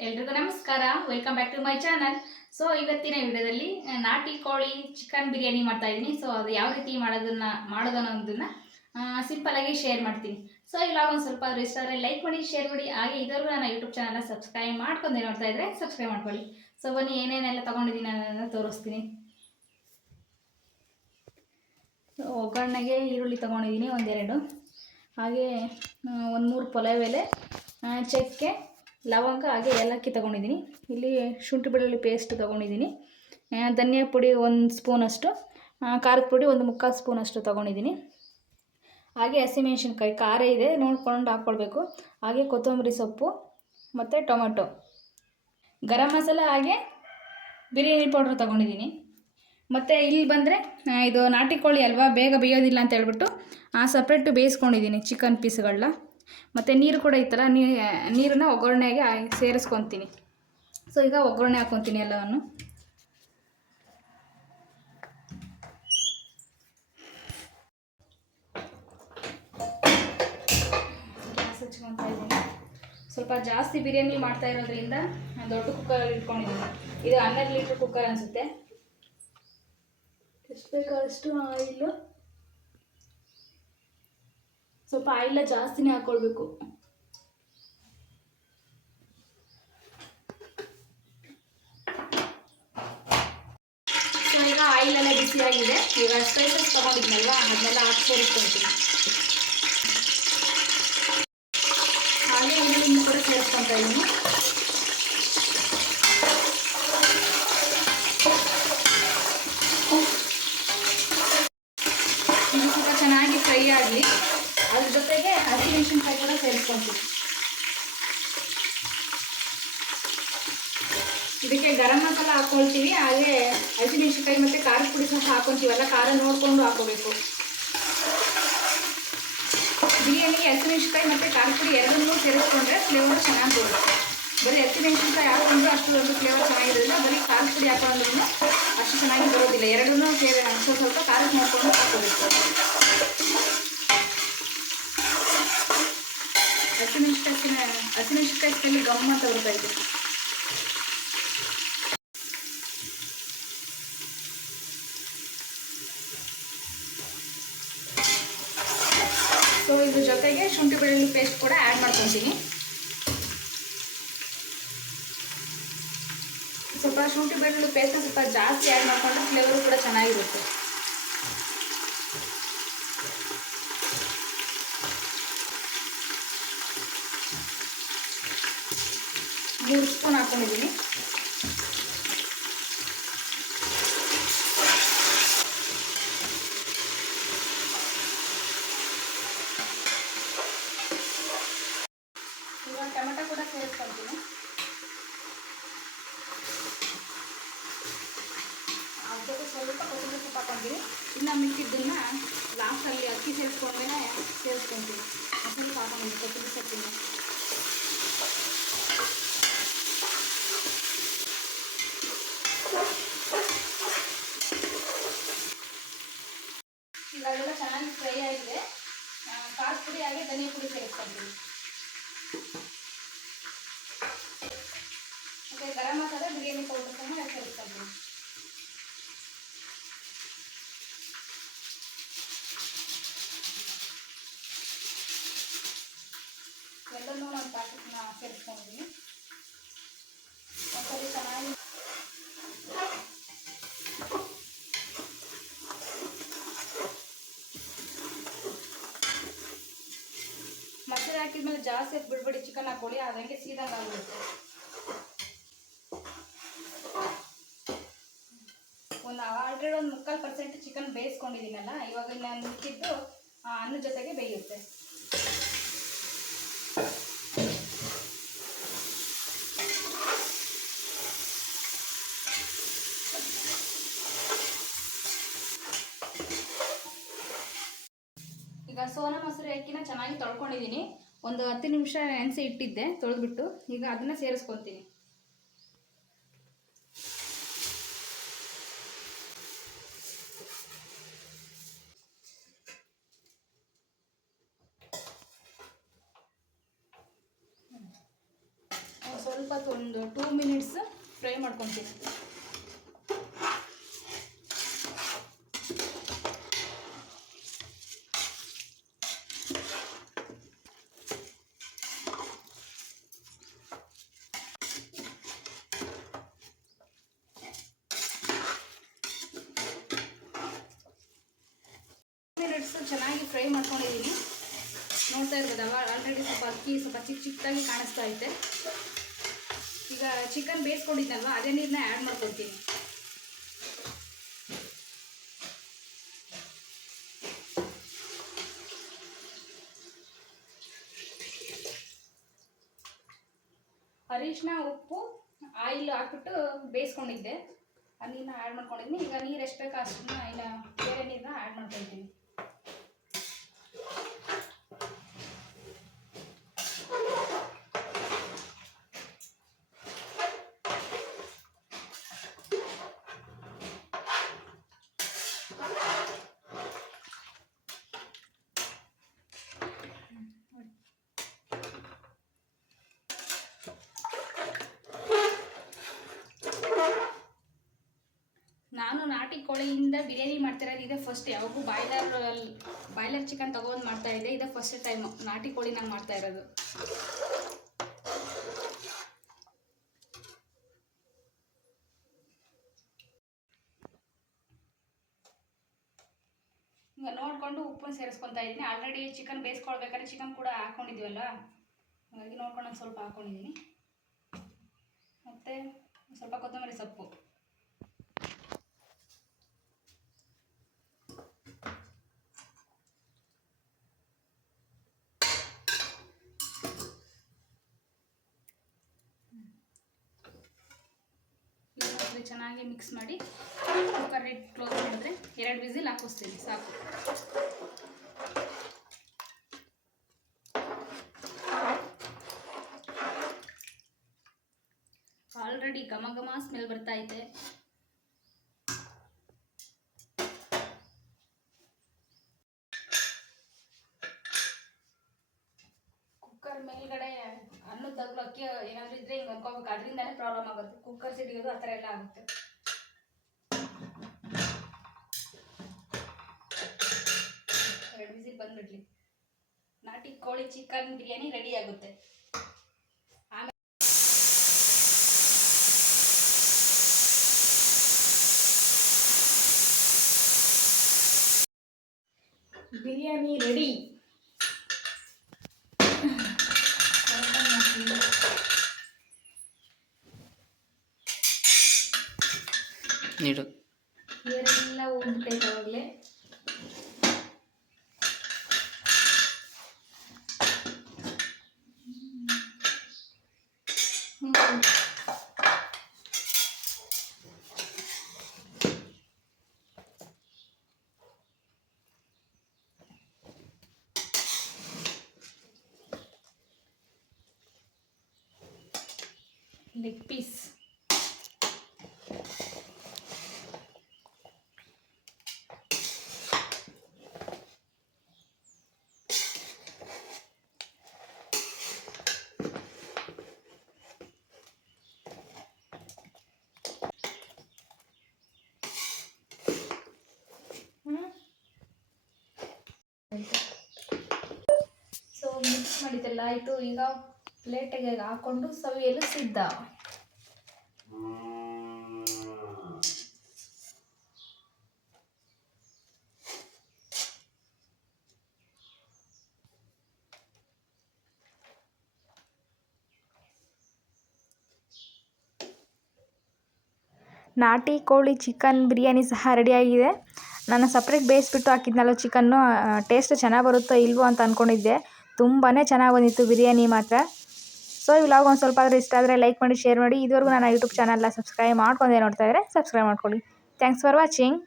ಎಲ್ರಿಗೂ ನಮಸ್ಕಾರ. Welcome back to my channel so ಇವತ್ತಿನ ವಿಡಿಯೋದಲ್ಲಿ ನಾಟಿ ಕೋಳಿ ಚಿಕನ್ ಬಿರಿಯಾನಿ ಮಾಡ್ತಾ ಇದ್ದೀನಿ. ಸೊ ಅದು ಯಾವ ರೀತಿ ಮಾಡೋದನ್ನ ಮಾಡೋದನ್ನೋದನ್ನ ಸಿಂಪಲ್ ಆಗಿ ಶೇರ್ ಮಾಡ್ತೀನಿ. ಸೊ ಇವಾಗ ಒಂದು ಸ್ವಲ್ಪ ಆದ್ರೂ ಇಷ್ಟ ಆದರೆ ಲೈಕ್ ಮಾಡಿ ಶೇರ್ ಮಾಡಿ. ಹಾಗೆ ಇದುವರೆಗೂ ನನ್ನ ಯೂಟ್ಯೂಬ್ ಚಾನಲ್ನ ಸಬ್ಸ್ಕ್ರೈಬ್ ಮಾಡ್ಕೊಂಡು ನೋಡ್ತಾ ಇದ್ರೆ ಸಬ್ಸ್ಕ್ರೈಬ್ ಮಾಡ್ಕೊಳ್ಳಿ. ಸೊ ಬನ್ನಿ ಏನೇನೆಲ್ಲ ತೊಗೊಂಡಿದ್ದೀನಿ ಅನ್ನೋದನ್ನ ತೋರಿಸ್ತೀನಿ. ಸೊ, ಒಗ್ಗರಣೆಗೆ ಈರುಳ್ಳಿ ತೊಗೊಂಡಿದ್ದೀನಿ ಒಂದೆರಡು. ಹಾಗೆ ಒಂದು ಮೂರು ಪಲಾವ್ ಎಲೆ ಚಕ್ಕೆ ಲವಂಗ ಹಾಗೆ ಏಲಕ್ಕಿ ತೊಗೊಂಡಿದ್ದೀನಿ. ಇಲ್ಲಿ ಶುಂಠಿ ಬೆಳ್ಳುಳ್ಳಿ ಪೇಸ್ಟ್ ತೊಗೊಂಡಿದ್ದೀನಿ. ಧನಿಯಾ ಪುಡಿ ಒಂದು ಸ್ಪೂನಷ್ಟು ಆ, ಖಾರದ ಪುಡಿ ಒಂದು ಮುಕ್ಕಾಲು ಸ್ಪೂನಷ್ಟು ತೊಗೊಂಡಿದ್ದೀನಿ. ಹಾಗೆ ಹಸಿಮೆಣ್ಸಿನ್ಕಾಯಿ ಖಾರ ಇದೆ ನೋಡ್ಕೊಂಡು ಹಾಕ್ಕೊಳ್ಬೇಕು ಹಾಗೆ ಕೊತ್ತಂಬರಿ ಸೊಪ್ಪು ಮತ್ತು ಟೊಮೆಟೊ. ಗರಂ ಮಸಾಲ ಹಾಗೆ ಬಿರಿಯಾನಿ ಪೌಡ್ರ್ ತೊಗೊಂಡಿದ್ದೀನಿ. ಮತ್ತು ಇಲ್ಲಿ ಬಂದರೆ ಇದು ನಾಟಿ ಕೋಳಿ ಅಲ್ವಾ ಬೇಗ ಬೇಯೋದಿಲ್ಲ ಅಂತ ಹೇಳ್ಬಿಟ್ಟು ಸಪ್ರೇಟು ಬೇಯಿಸ್ಕೊಂಡಿದ್ದೀನಿ ಚಿಕನ್ ಪೀಸ್ಗಳನ್ನ ಮತ್ತು ನೀರು ಕೂಡ ಇತ್ತಲ್ಲ ನೀರನ್ನ ಒಗ್ಗರಣೆಗೆ ಸೇರಿಸ್ಕೊತೀನಿ. ಸೊ ಈಗ ಒಗ್ಗರಣೆ ಹಾಕ್ಕೊತೀನಿ ಎಲ್ಲವನ್ನು. ಸ್ವಲ್ಪ ಜಾಸ್ತಿ ಬಿರಿಯಾನಿ ಮಾಡ್ತಾ ಇರೋದ್ರಿಂದ ನಾನು ದೊಡ್ಡ ಕುಕ್ಕರ್ ಇಟ್ಕೊಂಡಿದ್ದೀನಿ. ಇದು ಹನ್ನೆರಡು ಲೀಟ್ರ್ ಕುಕ್ಕರ್ ಅನಿಸುತ್ತೆ. ಎಷ್ಟು ಬೇಕಾದಷ್ಟು ಆಯಿಲು? ಸ್ವಲ್ಪ ಆಯಿಲ ಜಾಸ್ತಿನೇ ಹಾಕ್ಕೊಳ್ಬೇಕು ಸೊ, ಈಗ ಆಯಿಲ್ ಎಲ್ಲ ಆಗಿದೆ ಈಗ ಸ್ಪೈಸಸ್ ತೊಗೊಂಡಿದ್ನಲ್ವಾ ಅದನ್ನೆಲ್ಲ ಹಾಕಿ ಸೇರಿಸ್ಕೊಂತೀನಿ ಹಾಗೆ ಈರುಳ್ಳಿ ಕೂಡ ಸೇರಿಸ್ಕೊತಾ ಇದ್ದೀನಿ. ಇದು ಕೂಡ ಚೆನ್ನಾಗಿ ಫ್ರೈ ಆಗಲಿ. ಅದ್ರ ಜೊತೆಗೆ ಹಸಿಮೆಣಸಿನ್ಕಾಯಿ ಕೂಡ ಸೇರಿಸ್ಕೊಂತೀವಿ. ಇದಕ್ಕೆ ಗರಂ ಮಸಾಲ ಹಾಕ್ಕೊಳ್ತೀವಿ ಹಾಗೆ ಹಸಿಮೆಣಸಿನ್ಕಾಯಿ ಮತ್ತು ಖಾರದ ಪುಡಿ ಸಹ ಹಾಕೊಂತೀವಲ್ಲ ಖಾರ ನೋಡ್ಕೊಂಡು ಹಾಕೋಬೇಕು. ಬಿರಿಯಾನಿಗೆ ಹಸಿಮೆಣಸಿನ್ಕಾಯಿ ಮತ್ತು ಖಾರದ ಪುಡಿ ಎರಡನ್ನೂ ಸೇರಿಸ್ಕೊಂಡ್ರೆ ಫ್ಲೇವರ್ ಚೆನ್ನಾಗಿ ಬರುತ್ತೆ. ಬರೀ ಹಸಿಮೆಣಸಿನ್ಕಾಯಿ ಹಾಕೊಂಡ್ರೆ ಅಷ್ಟು ಒಂದು ಫ್ಲೇವರ್ ಚೆನ್ನಾಗಿರೋದಿಲ್ಲ. ಬರೀ ಖಾರದ ಪುಡಿ ಹಾಕೊಂಡ್ರೂ ಅಷ್ಟು ಚೆನ್ನಾಗಿ ಬರೋದಿಲ್ಲ. ಎರಡನ್ನೂ ಸೇರಿ ಸ್ವಲ್ಪ ಸ್ವಲ್ಪ ಖಾರಕ್ಕೆ ನೋಡ್ಕೊಂಡು ಹಾಕೋಬೇಕು. ಹಸಿಮೆಣಸಿನ್ಕಾಯಿ ಸ್ಮೆಲ್ ಗಮ್ ಅಂತ ಬರ್ತಾ ಸೊ ಇದ್ರ ಜೊತೆಗೆ ಶುಂಠಿ ಬೆಳ್ಳುಳ್ಳಿ ಪೇಸ್ಟ್ ಕೂಡ ಆ್ಯಡ್ ಮಾಡ್ಕೊತೀನಿ. ಸ್ವಲ್ಪ ಶುಂಠಿ ಬೆಳ್ಳುಳ್ಳಿ ಪೇಸ್ಟ್ ಸ್ವಲ್ಪ ಜಾಸ್ತಿ ಆ್ಯಡ್ ಮಾಡ್ಕೊಂಡ್ರೆ ಫ್ಲೇವರು ಕೂಡ ಚೆನ್ನಾಗಿರುತ್ತೆ. ಮೂರು ಸ್ಪೂನ್ ಹಾಕೊಂಡಿದ್ದೀನಿ ಇವಾಗ ಟೊಮೆಟೊ ಕೂಡ ಸೇರಿಸ್ಕೊಳ್ತೀನಿ ಅದ್ರ ಜೊತೆ ಸ್ವಲ್ಪ ಕೊತ್ತಂಬರಿ ಸೊಪ್ಪು ಹಾಕೊಂತೀನಿ ಇನ್ನು ಮಿಕ್ಕಿದ್ದನ್ನ ಲಾಸ್ಟಲ್ಲಿ ಅಕ್ಕಿ ಸೇರಿಸ್ಕೊಂಡ್ಮೇಲೆ ಸೇರಿಸ್ಕೊತೀನಿ ಸ್ವಲ್ಪ ಹಾಕೊಂಡಿದ್ದೀನಿ ಕೊತ್ತಂಬರಿ ಸೊಪ್ಪಿನ ಇವಾಗೆಲ್ಲ ಚೆನ್ನಾಗಿ ಫ್ರೈ ಆಗಿದೆ ಆ, ಖಾರದ ಪುಡಿ ಹಾಗೆ ಧನಿಯಾ ಪುಡಿ ಸೇರಿಸ್ಕೊತೀನಿ ಮತ್ತೆ ಗರಂ ಮಸಾಲ ಬಿರಿಯಾನಿ ಪೌಡರ್ ಸಹ ಸೇರಿಸ್ಕೊತೀನಿ ಎಲ್ಲನೂ ಒಂದು ಪ್ಯಾಕೆಟ್ನ ಸೇರಿಸ್ಕೊಂಡಿದ್ದೀನಿ ಒಂದ್ಸರಿ ಚೆನ್ನಾಗಿ ಮಸಾಲೆ ಹಾಕಿದ್ಮೇಲೆ ಜಾಸ್ತಿ ಹಾಕಿ ಬಿಡ್ಬೇಡಿ ಚಿಕನ್ ಹಾಕೊಳ್ಳಿ ಅದಂಗೆ ಸೀದಂಗೆ ಆಗ್ಬಿಡುತ್ತೆ ಒಂದು ಆಲ್ರೆಡಿ ಒಂದು ಮುಕ್ಕಾಲು ಪರ್ಸೆಂಟ್ ಚಿಕನ್ ಬೇಯಿಸ್ಕೊಂಡಿದ್ದೀನಲ್ಲ ಇವಾಗ ನಾನು ಮಿಕ್ಕಿದ್ದು ಆ, ಅನ್ನದ ಜೊತೆಗೆ ಬೇಯುತ್ತೆ. ಈಗ ಸೋನಾ ಮೊಸರು ಅಕ್ಕಿನ ಚೆನ್ನಾಗಿ ತೊಳ್ಕೊಂಡಿದ್ದೀನಿ. ಒಂದು ಹತ್ತು ನಿಮಿಷ ನೆನೆಸಿ ಇಟ್ಟಿದ್ದೆ, ತೊಳೆದ್ಬಿಟ್ಟು. ಈಗ ಅದನ್ನು ಸೇರಿಸ್ಕೊತೀನಿ. ಸ್ವಲ್ಪ ಒಂದು ಟೂ ಮಿನಿಟ್ಸ್ ಫ್ರೈ ಮಾಡ್ಕೊತೀನಿ ಮಿನಿಟ್ಸ್ ಚೆನ್ನಾಗಿ ಫ್ರೈ ಮಾಡ್ಕೊಂಡಿದ್ದೀನಿ. ನೋಡ್ತಾ ಇರ್ಬೋದು ಆಲ್ರೆಡಿ ಸ್ವಲ್ಪ ಅಕ್ಕಿ, ಸ್ವಲ್ಪ ಚಿಕ್ಕ ಚಿಕ್ಕದಾಗಿ ಕಾಣಿಸ್ತಾ ಐತೆ. ಈಗ ಚಿಕನ್ ಬೇಯಿಸ್ಕೊಂಡಿದ್ದಲ್ವ, ಅದೇ ನೀರನ್ನ ಆ್ಯಡ್ ಮಾಡ್ಕೊಳ್ತೀನಿ ಅರಿಶಿನ ಉಪ್ಪು ಆಯಿಲ್ ಹಾಕ್ಬಿಟ್ಟು ಬೇಯಿಸ್ಕೊಂಡಿದ್ದೆ. ಆ ನೀರನ್ನ ಆ್ಯಡ್ ಮಾಡ್ಕೊಂಡಿದ್ದೀನಿ. ಈಗ ನೀರು ಎಷ್ಟು ಬೇಕೋ ಅಷ್ಟನ್ನ ಇನ್ನು ಬೇರೆ ನೀರನ್ನ ಆ್ಯಡ್ ಮಾಡ್ಕೊಳ್ತೀನಿ ನಾನು ನಾಟಿ ಕೋಳಿಯಿಂದ ಬಿರಿಯಾನಿ ಮಾಡ್ತಿರೋದು ಇದೆ ಫಸ್ಟ್ ಯಾವಾಗೂ ಬಾಯ್ಲರ್ ಬಾಯ್ಲರ್ ಚಿಕನ್ ತಗೊಂಡು ಮಾಡ್ತಾ ಇದ್ದೆ ಇದೆ ಫಸ್ಟ್ ಟೈಮು ನಾಟಿ ಕೋಳಿ ನಾನು ಮಾಡ್ತಾ ಇರೋದು. ಈಗ ನೋಡಿಕೊಂಡು ಉಪ್ಪನ್ನು ಸೇರಿಸ್ಕೊತಾ ಇದ್ದೀನಿ. ಆಲ್ರೆಡಿ ಚಿಕನ್ ಬೇಯಿಸ್ಕೊಳ್ಬೇಕಾದ್ರೆ ಚಿಕನ್ ಕೂಡ ಹಾಕ್ಕೊಂಡಿದ್ದೀವಲ್ಲ ಹಾಗಾಗಿ ನೋಡ್ಕೊಂಡು ಸ್ವಲ್ಪ ಹಾಕ್ಕೊಂಡಿದ್ದೀನಿ ಮತ್ತು ಸ್ವಲ್ಪ ಕೊತ್ತಂಬರಿ ಸೊಪ್ಪು ಇದನ್ನ ಚೆನ್ನಾಗಿ ಮಿಕ್ಸ್ ಮಾಡಿ ಕುಕ್ಕರ್ ಇಟ್ಟು ಕ್ಲೋಸ್ ಮಾಡಿದ್ರೆ ಎರಡು ವಿಸಿಲ್ ಹಾಕಿಸ್ತೀನಿ, ಸಾಕು. ಆಲ್ರೆಡಿ ಘಮ ಘಮ ಸ್ಮೆಲ್ ಬರ್ತಾ ಐತೆ ಕುಕ್ಕರ್ ಮೇಲ್ಗಡೆ ಅನ್ನದ ತಗ್ಲು ಅಕ್ಕಿ ಇದ್ರೆ ಹಿಂಗೆ ಅದರಿಂದಾನೇ ಪ್ರಾಬ್ಲಮ್ ಆಗುತ್ತೆ. ಕುಕ್ಕರ್ ಸಿಡಿಯೋದು ಆ ಥರ ಎಲ್ಲ ಆಗುತ್ತೆ. ಎರಡು ವಿಸಿಲ್ ಬಂದ್ಬಿಡ್ಲಿ. ನಾಟಿ ಕೋಳಿ ಚಿಕನ್ ಬಿರಿಯಾನಿ ರೆಡಿ ಆಗುತ್ತೆ. ಬಿರಿಯಾನಿ ರೆಡಿ ನೀಡು ನೀರೆಲ್ಲ ಹೋಗ್ಬಿಟ್ಟೈತೆ ಅವಾಗಲೇ ಲೆಗ್ ಪೀಸ್ ಆಯಿತು, ಈಗ ಪ್ಲೇಟಿಗೆ ಹಾಕೊಂಡು ಸವಿಯಲು ಸಿದ್ಧ. ನಾಟಿ ಕೋಳಿ ಚಿಕನ್ ಬಿರಿಯಾನಿ ಸಹ ರೆಡಿಯಾಗಿದೆ. ನಾನು ಸಪ್ರೇಟ್ ಬೇಯಿಸ್ಬಿಟ್ಟು ಹಾಕಿದ್ನಲ್ಲ ಚಿಕನ್ನು ಟೇಸ್ಟ್ ಚೆನ್ನಾಗಿ ಬರುತ್ತೋ ಇಲ್ವೋ ಅಂತ ಅಂದ್ಕೊಂಡಿದ್ದೆ ತುಂಬಾ ಚೆನ್ನಾಗಿ ಬಂದಿತ್ತು ಬಿರಿಯಾನಿ ಮಾತ್ರ. ಸೊ ಈ ವ್ಲಾಗ್ ಒಂದು ಸ್ವಲ್ಪ ಆದರೂ ಇಷ್ಟ ಆದರೆ ಲೈಕ್ ಮಾಡಿ ಶೇರ್ ಮಾಡಿ. ಇದುವರೆಗೂ ನಾನು ಯೂಟ್ಯೂಬ್ ಚಾನಲ್ನ ಸಬ್ಸ್ಕ್ರೈಬ್ ಮಾಡ್ಕೊಂಡೆ ನೋಡ್ತಾ ಇದ್ದರೆ ಸಬ್ಸ್ಕ್ರೈಬ್ ಮಾಡ್ಕೊಳ್ಳಿ. Thanks for watching